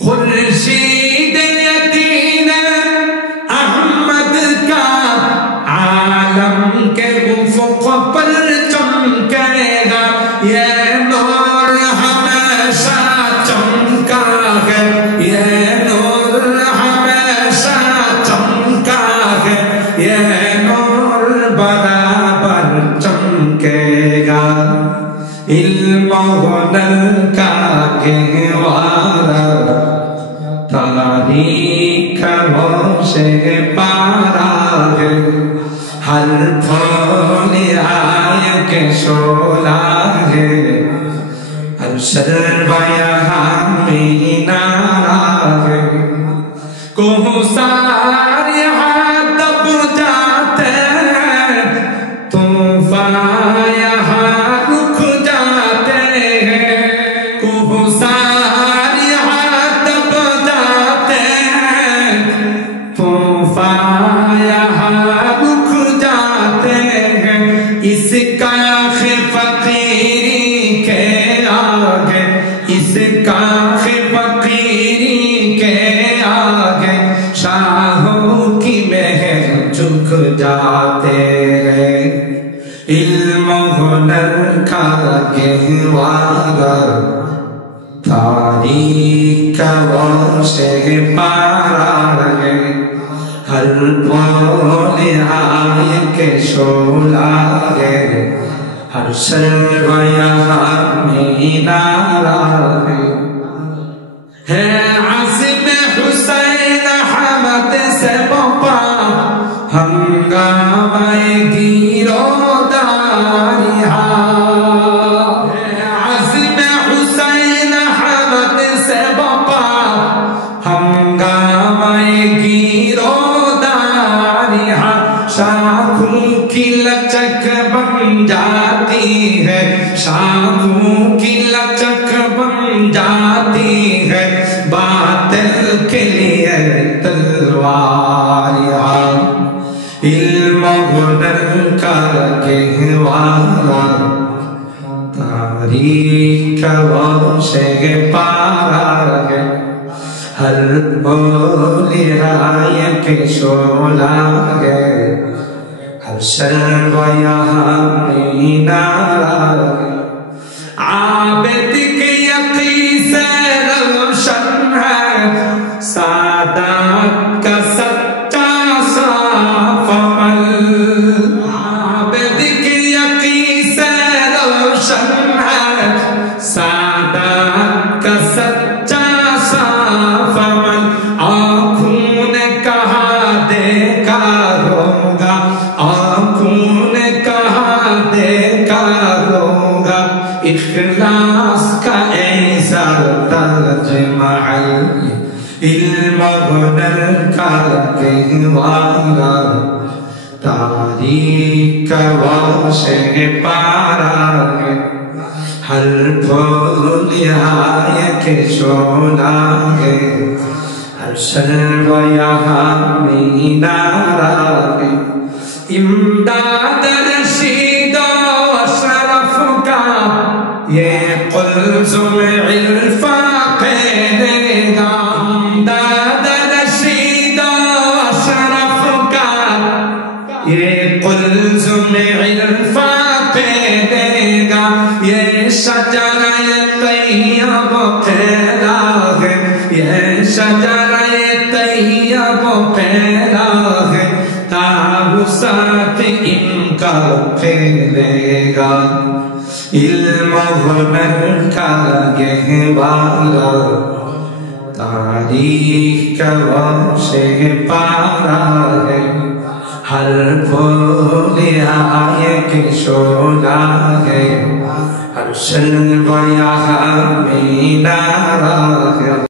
खुर्शीद यतीन अहमद का आलम के उफ़ुक़ पर चमकेगा। ये नूर हमेशा चमका है, ये नूर हमेशा चमका है, ये नूर बराबर चमकेगा। इल्म हुनर का गहवारा तारीख से पारा है, हर फूल आय के शोला है, हर शर्बया मीनारा है। कोहसार यहाँ दब जाते हैं, तूफान यहाँ रुक जाते हैं। कोहसार यहाँ दब जाते हैं, तूफान यहाँ रुक जाते हैं। इसका फकीरी के आगे, इसका फकीरी के आगे शाहों की महल झुक जाते हैं। इल्म हुनर का गहवारा तारीख से पारा है, हर बोल आय के शोला है, हर शर्बया मीनारा है। आसिम हुसैन अहमद से बपा हंगामे गिरोदारिया। आसिम हुसैन अहमद से बपा हंगामे गिरोदारिया। शाखों की लचक बन जाती है, शाखों की लचक बन जाती है, बातिल के लिए तलवारिया। इल्म हुनर का गहवारा तारीख से पारा है, हर बोल आय के शोला है, हर शर्बया मीनारा है। आबिद के यकी से रोशन है, सादात का सच्चा साफ अमल। आबिद के यकी से रोशन है, सादात का सच्चा साफ अमल। आँखों ने कहा देखा होगा, आँखों ने कहा देखा होगा, इखलास का ऐसा तर्जुमान। इल्म हुनर का गहवारा तारीख से पारा है, हर फूल आय के शोला है, हर शर्बया मीनारा है। इमदाद रशीद अशरफ का ये कुल्ज़ुम इल्फा देगा। इमदाद रशीद अशरफ का ये कुल्ज़ुम इल्फा देगा। ये शजरे तैयब फैला है, ये शजरे तैयब फैला है, ताबूसात इनका फैलेगा। इल्म हुनर का गहवारा तारीख से पारा है, हर फूल आय के शोला है, हर शर्बया मीनारा है।